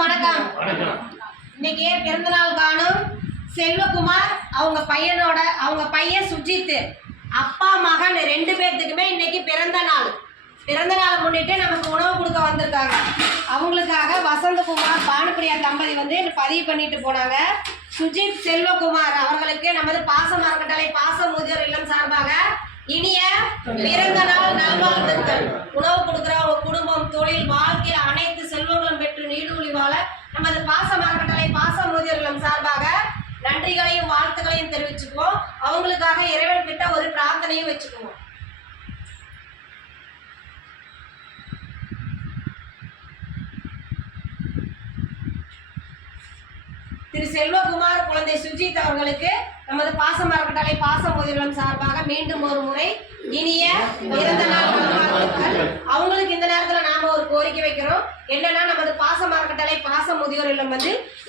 அனைவருக்கும் வணக்கம். இன்னைக்கு பிறந்தநாள் காணும் செல்வகுமார் அவங்க பையன் சுஜித், அப்பா மகன் 2 பேர்த்துக்குமே இன்னைக்கு பிறந்த நாளை முன்னிட்டு நமக்கு உணவு கொடுக்க வந்திருக்காங்க. அவங்களுக்காக வசந்தகுமார் பானுப்பிரியா தம்பதி பதிவு பண்ணிட்டு போனாங்க. சுஜித் செல்வகுமார் அவர்களுக்கு நமது பாசம் அறக்கட்டளை பாச முதியோர் இல்லம் சார்பாக இனிய பிறந்த நாள் நல்வாழ்த்துக்கள். உணவு கொடுக்குற அவங்க குடும்பம், தொழில், வாழ்க்கையில் அனைத்து செல்வங்களும் பெற்று நீடூழி வாழ நமது பாசம் அறக்கட்டளை பாச முதியோர் இல்லம் சார்பாக நன்றிகளையும் வாழ்த்துக்களையும் தெரிவிச்சுக்குவோம். அவங்களுக்காக இறைவன் கிட்ட ஒரு பிரார்த்தனையும் வச்சுக்குவோம். திரு செல்வகுமார் குழந்தை சுஜித் அவர்களுக்கு நமது பாசம் அறக்கட்டளை பாச முதியோர் சார்பாக மீண்டும் ஒரு முறை இனிய பிறந்த நாள் நல்வாழ்த்துக்கள். அவங்களுக்கு இந்த நேரத்தில் நாம ஒரு கோரிக்கை வைக்கிறோம். என்னன்னா, நமது பாசம் அறக்கட்டளை பாச முதியோர் இல்லம்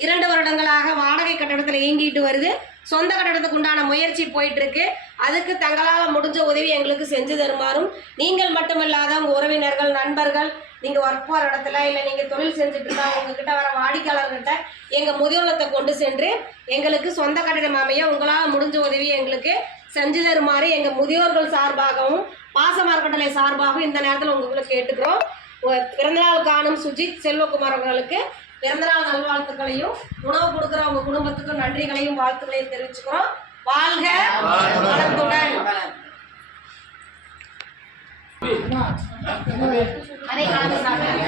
2 வருடங்களாக வாடகை கட்டடத்தில் இயங்கிட்டு வருது. சொந்த கட்டடத்துக்கு உண்டான முயற்சி போயிட்டு இருக்கு. அதுக்கு தங்களால் முடிஞ்ச உதவி எங்களுக்கு செஞ்சு தருமாறும், நீங்கள் மட்டுமல்லாத உங்கள் உறவினர்கள், நண்பர்கள், நீங்கள் ஒர்க் போகிற இடத்துல இல்லை நீங்கள் தொழில் செஞ்சுட்டு இருந்தா உங்ககிட்ட வர வாடிக்கையாளர்கிட்ட எங்கள் முதியோர்லத்தை கொண்டு சென்று எங்களுக்கு சொந்த கட்டிடம் அமைய உங்களால் முடிஞ்ச உதவி எங்களுக்கு செஞ்சு தருமாறு எங்கள் முதியோர்கள் சார்பாகவும் பாசம் அறக்கட்டளை சார்பாகவும் இந்த நேரத்தில் உங்களுக்கு கேட்டுக்கிறோம். பிறந்தநாள் காணும் சுஜித் செல்வகுமார் அவர்களுக்கு பிறந்தநாள் நல்வாழ்த்துக்களையும் உணவு கொடுக்குற உங்கள் குடும்பத்துக்கும் நன்றிகளையும் வாழ்த்துக்களையும் தெரிவிச்சுக்கிறோம். வாழ்க வளத்துடன். அதை கலந்து சாப்பிடுங்க.